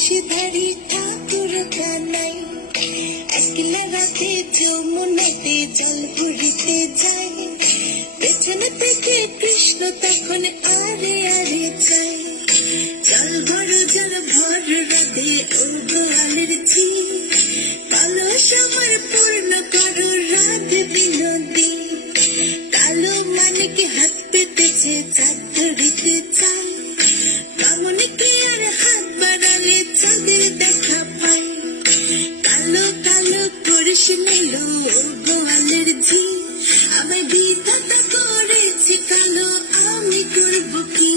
তুলসীধারী ঠাকুর কানাই একলা রাতে যমুনাতে জল ভরিতে যায়, পেছনে থেকে কৃষ্ণ তখন আরে আরে চায়। জল ভর রাধে ও গোয়ালের ঝি, কলস আমার পূর্ণ করো রাধে বিনোদী। কালো মানিকে হাত পেতেছে চাঁদ ধরিতে চায়, বামনিকে আর হাত বাড়ালে চাঁদের দেখা পায়। কালো কালো করিস নিল ও গোয়ালের ঝি, আমায় বিধাতা করেছে কালো, আমি করব কি?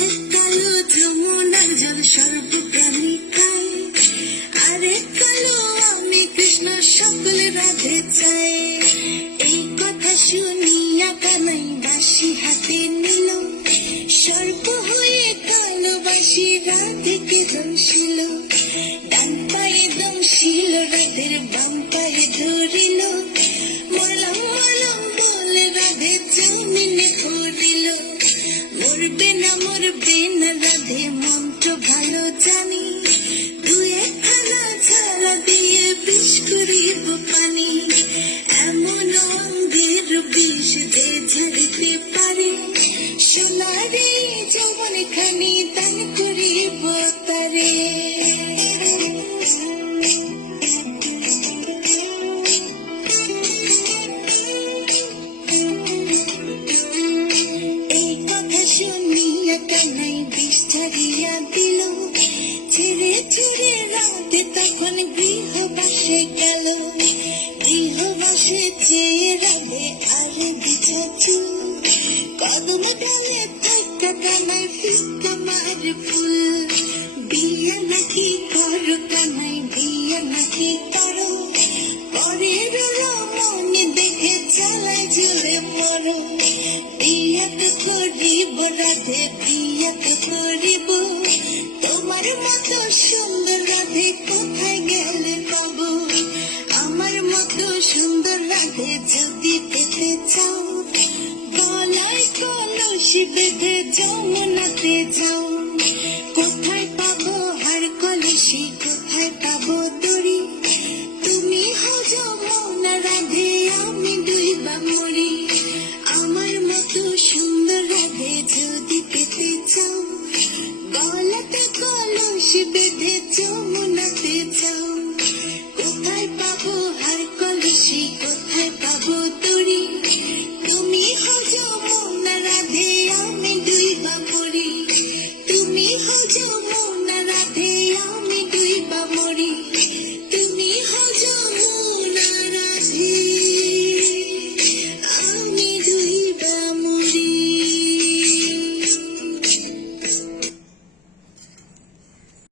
এক কালো যমুনার জল সর্বপ্রাণী খায়, আরে কালো আমি কৃষ্ণ সকল রাধে চাই। এই কথা শুনিয়া কানাই বাঁশি হাতে নিল, সর্প হয়ে কালো বাঁশি রাধেকে দংশিল। ডান পায়ে দংশিল রাধের, বাম পায়ে ধরিল, মলম মলম বলে রাধে জমিনে পড়িল। মরবে না রাধে মন্ত্র ভালো জানি, দুই একখানা ঝালা দিয়ে বিষ করিব পানি। এমন অঙ্গের বিষ যে ঝরিতে পারে, সোনারে যৌবন খানি দান করিব তারে। এই কথা শুনিয়া কানাই বিষ ছাড়িয়া দিল, ছেড়ে ছেড়ে রাতে তখন গৃহবাসে গেল। গৃহবাসে চেয়ে রাধে আর বিছা চুল, কদম ডালে থাকা কানাই ফিক্কা মার ফুল। বিয়া নাকি করো কানাই, বিয়া নাকি করো, পরের মনে দেখে চালায় জুড়ে মরো। বিয়া তো করিব রাধে, বিয়া তো করিব, তোমার মতো সুন্দর রাধে কোথায় গেলে পাব? আমার মতো সুন্দর রাধে যদি পেতে চাও, গলায় কলসি বেঁধে যমুনাতে যাও। কোথায় পাবো হার কলসি, কোথায় পাবো দড়ি? তুমি হও যমুনা রাধে, আমি ডুইবা মরি। আমার মতো সুন্দর রাধে যদি পেতে চাও, গলাতে কলসি বেঁধে যমুনাতে যাও। কোথায় পাবো হার কলসি, কোথায় পাবো দড়ি? তুমি হও যমুনা রাধে, আমি ডুইবা মরি। তুমি হও যমুনা রাধে, আমি ডুইবা মরি।